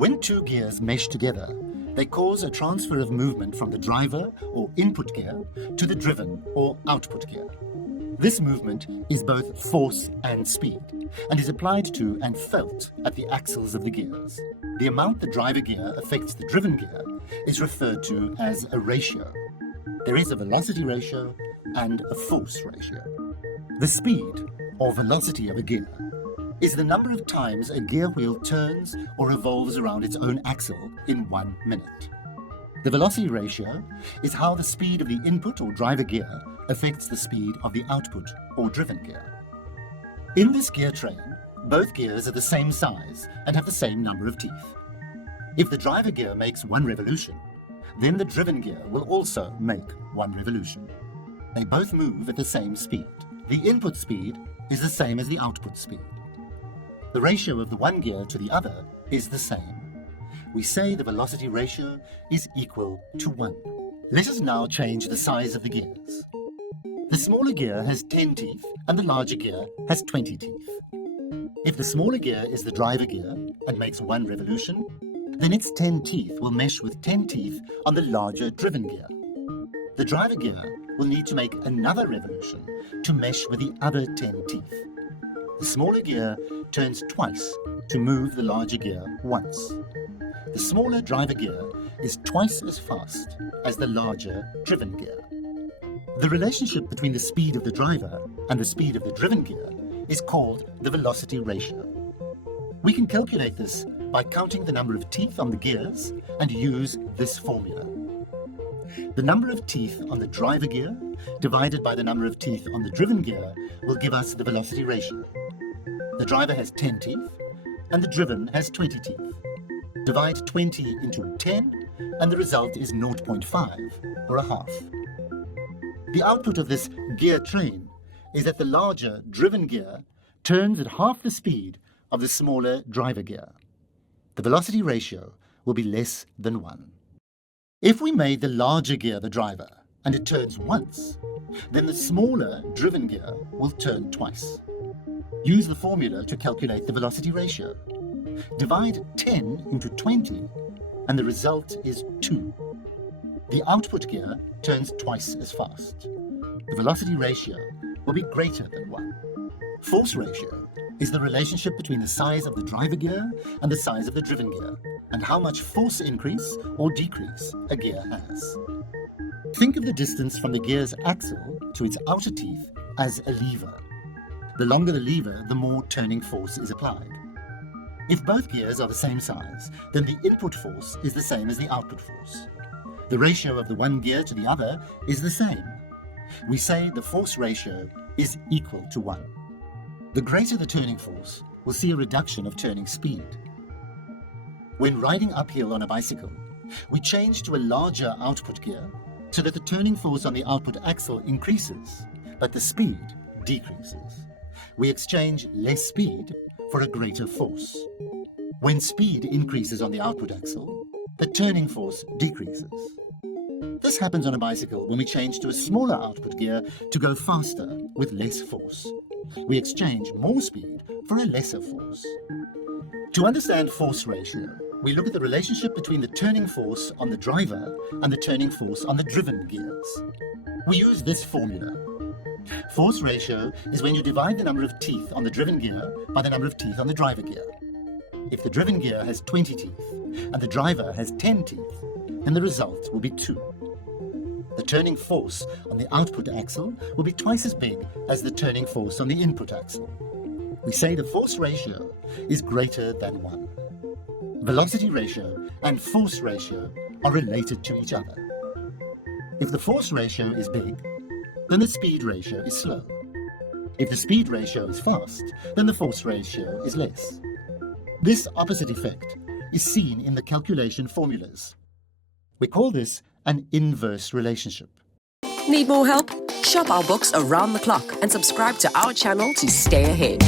When two gears mesh together, they cause a transfer of movement from the driver or input gear to the driven or output gear. This movement is both force and speed, and is applied to and felt at the axles of the gears. The amount the driver gear affects the driven gear is referred to as a ratio. There is a velocity ratio and a force ratio. The speed, or velocity of a gear, is the number of times a gear wheel turns or revolves around its own axle in 1 minute. The velocity ratio is how the speed of the input or driver gear affects the speed of the output or driven gear. In this gear train, both gears are the same size and have the same number of teeth. If the driver gear makes 1 revolution, then the driven gear will also make 1 revolution. They both move at the same speed. The input speed is the same as the output speed. The ratio of the one gear to the other is the same. We say the velocity ratio is equal to 1. Let us now change the size of the gears. The smaller gear has 10 teeth and the larger gear has 20 teeth. If the smaller gear is the driver gear and makes 1 revolution, then its 10 teeth will mesh with 10 teeth on the larger driven gear. The driver gear will need to make another revolution to mesh with the other 10 teeth. The smaller gear turns twice to move the larger gear once. The smaller driver gear is twice as fast as the larger driven gear. The relationship between the speed of the driver and the speed of the driven gear is called the velocity ratio. We can calculate this by counting the number of teeth on the gears and use this formula. The number of teeth on the driver gear divided by the number of teeth on the driven gear will give us the velocity ratio. The driver has 10 teeth and the driven has 20 teeth. Divide 20 into 10 and the result is 0.5 or a half. The output of this gear train is that the larger driven gear turns at half the speed of the smaller driver gear. The velocity ratio will be less than 1. If we made the larger gear the driver and it turns once, then the smaller driven gear will turn twice. Use the formula to calculate the velocity ratio. Divide 10 into 20 and the result is 2. The output gear turns twice as fast. The velocity ratio will be greater than 1. Force ratio is the relationship between the size of the driver gear and the size of the driven gear, and how much force increase or decrease a gear has. Think of the distance from the gear's axle to its outer teeth as a lever. The longer the lever, the more turning force is applied. If both gears are the same size, then the input force is the same as the output force. The ratio of the one gear to the other is the same. We say the force ratio is equal to 1. The greater the turning force, we'll see a reduction of turning speed. When riding uphill on a bicycle, we change to a larger output gear so that the turning force on the output axle increases, but the speed decreases. We exchange less speed for a greater force. When speed increases on the output axle, the turning force decreases. This happens on a bicycle when we change to a smaller output gear to go faster with less force. We exchange more speed for a lesser force. To understand force ratio, we look at the relationship between the turning force on the driver and the turning force on the driven gears. We use this formula. Force ratio is when you divide the number of teeth on the driven gear by the number of teeth on the driver gear. If the driven gear has 20 teeth and the driver has 10 teeth, then the result will be 2. The turning force on the output axle will be twice as big as the turning force on the input axle. We say the force ratio is greater than 1. Velocity ratio and force ratio are related to each other. If the force ratio is big, then the speed ratio is slow. If the speed ratio is fast, then the force ratio is less. This opposite effect is seen in the calculation formulas. We call this an inverse relationship. Need more help? Shop our books around the clock and subscribe to our channel to stay ahead.